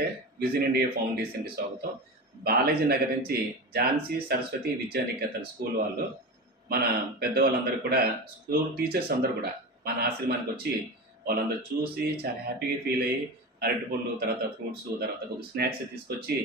నమస్తే. Vision India ఫౌండేషన్‌కి స్వాగతం. బాలాజీ నగర్ నుంచి ఝాన్సీ సరస్వతి విద్యానికేతన్ స్కూల్ వాళ్ళు, మన పెద్దవాళ్ళందరూ కూడా, స్కూల్ టీచర్స్ అందరూ కూడా మన ఆశ్రమానికొచ్చి వాళ్ళందరూ చూసి చాలా హ్యాపీగా ఫీల్ అయ్యి, అరటిపళ్ళు, తర్వాత ఫ్రూట్స్, తర్వాత కొద్దిగా స్నాక్స్ తీసుకొచ్చి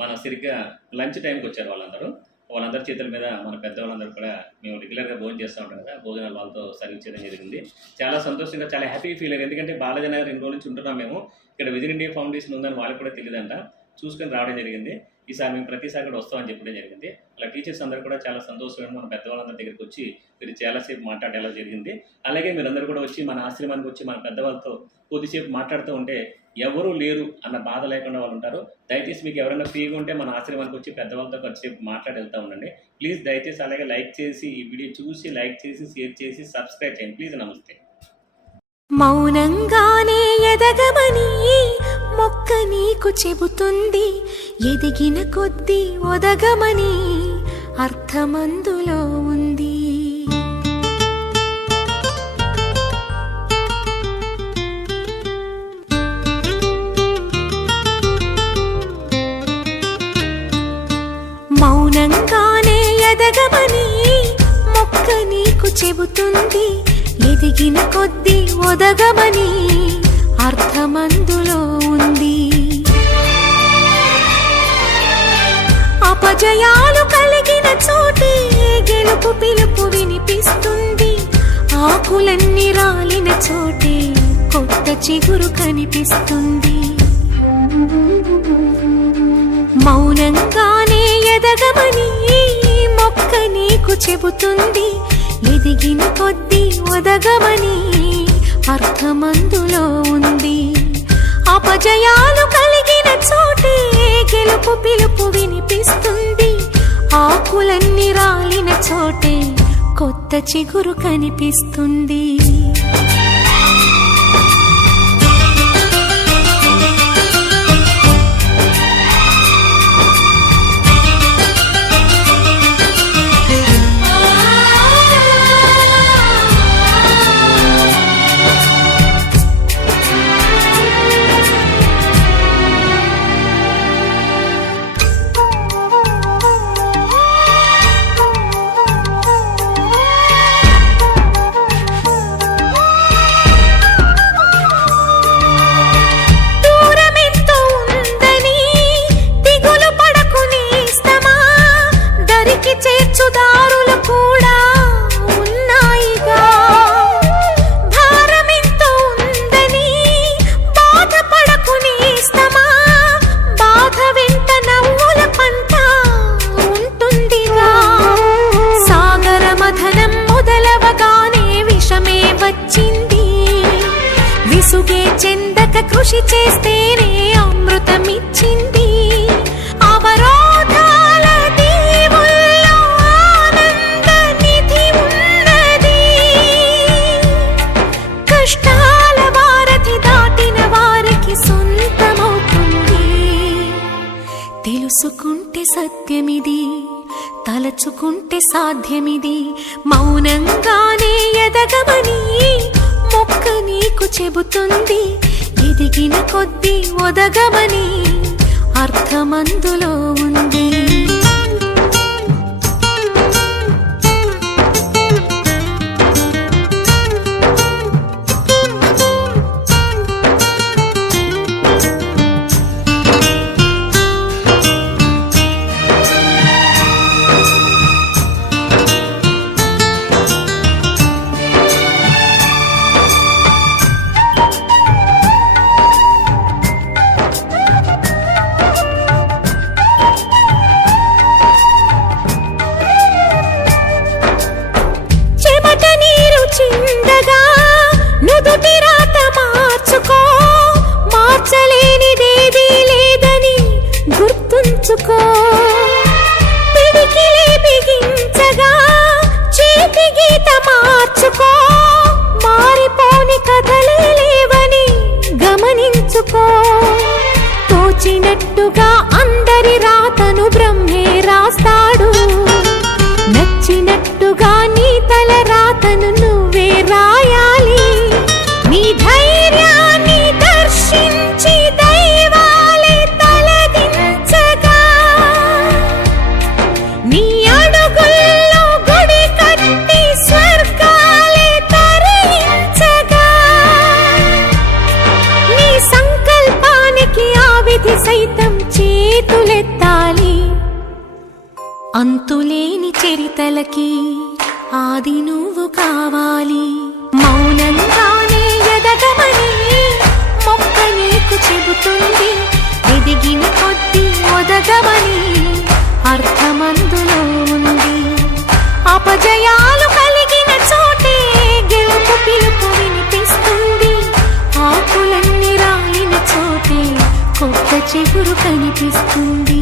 మన సరిగ్గా లంచ్ టైంకి వచ్చారు వాళ్ళందరూ. వాళ్ళందరి చేతుల మీద మన పెద్దవాళ్ళందరూ కూడా మేము రెగ్యులర్గా భోజనం చేస్తూ ఉంటాం కదా, భోజనాలు వాళ్ళతో సర్వ్ చేయడం జరిగింది. చాలా సంతోషంగా, చాలా హ్యాపీగా ఫీల్ అయ్యారు. ఎందుకంటే బాలాజీ నగర్ 2 రోజుల నుంచి ఉంటున్నాం మేము. ఇక్కడ విజన్ ఇండియా ఫౌండేషన్ ఉందని వాళ్ళకి కూడా తెలియదంట. చూసుకొని రావడం జరిగింది. ఈసారి మేము ప్రతిసారి కూడా వస్తామని చెప్పడం జరిగింది. అలా టీచర్స్ అందరూ కూడా చాలా సంతోషంగా మన పెద్దవాళ్ళందరి దగ్గరికి వచ్చి మీరు చాలాసేపు మాట్లాడేలా జరిగింది. అలాగే మీరందరూ కూడా వచ్చి మన ఆశ్రమానికి వచ్చి మన పెద్దవాళ్ళతో కొద్దిసేపు మాట్లాడుతూ ఉంటే ఎవరూ లేరు అన్న బాధ లేకుండా వాళ్ళు ఉంటారు. దయచేసి మీకు ఎవరైనా ఫ్రీగా ఉంటే మన ఆశ్రమానికి వచ్చి పెద్దవాళ్ళతో కొద్దిసేపు మాట్లాడి వెళ్తూ ఉండండి ప్లీజ్. దయచేసి అలాగే లైక్ చేసి, ఈ వీడియో చూసి లైక్ చేసి, షేర్ చేసి, సబ్స్క్రైబ్ చేయండి ప్లీజ్. నమస్తే. మౌనంగానే ఎదగమని మొక్క నీకు చెబుతుంది, ఎదిగిన కొద్దీ ఒదగమని అర్థమందులో ఉంది. మౌనంగానే ఎదగమని మొక్క నీకు చెబుతుంది, ఎదిగిన కొద్దీ ఒదగమని అర్థమందులో ఉంది. అపజయాలు కలిగిన చోటే గెలుపు పిలుపు వినిపిస్తుంది, ఆకులన్నీ రాలిన చోటే కొత్త చిగురు కనిపిస్తుంది. మౌనంగానే ఎదగమని మొక్క నీకు చెబుతుంది, ఎదిగిన కొద్దీ ఒదగమని అర్థమందులో ఉంది. అపజయాలు కలిగిన చోటే గెలుపు పిలుపు వినిపిస్తుంది, ఆకులన్నీ రాలిన చోటే కొత్త చిగురు కనిపిస్తుంది. చేర్చుదారులు కూడా ఉన్నాయిగా, భారమెంతో ఉందని బాధపడకు నేస్తమా, బాధ వెంట నవ్వుల పంట ఉంటుందిగా. సాగర మథనం మొదలవగానే విషమే వచ్చింది, విసుగే చెందక కృషి చేస్తేనే అమృతమిచ్చింది. అవరోధాల దీవుల్లో ఆనంద నిధి ఉన్నది, కష్టాల వారధి దాటిన వారికి సొంతమవుతుంది. తెలుసుకుంటే సత్యమిది, తలచుకుంటే సాధ్యమిది. మౌనంగానే ఎదగమని మొక్క నీకు చెబుతుంది, ఎదిగిన కొద్దీ ఒదగమని అర్థమందులో ఉంది. చరితలకి ఆది నువ్వు కావాలి. మౌనంగానే ఎదగమని మొక్క నీకు చెబుతుంది. ఎదిగిన కొద్ది ఒదగమని అర్థమందులో ఉంది. అపజయాలు కలిగిన చోటే గెలుపు పిలుపు వినిపిస్తుంది. ఆకులన్నీ రాలిన చోటే కొత్త చిగురు కనిపిస్తుంది.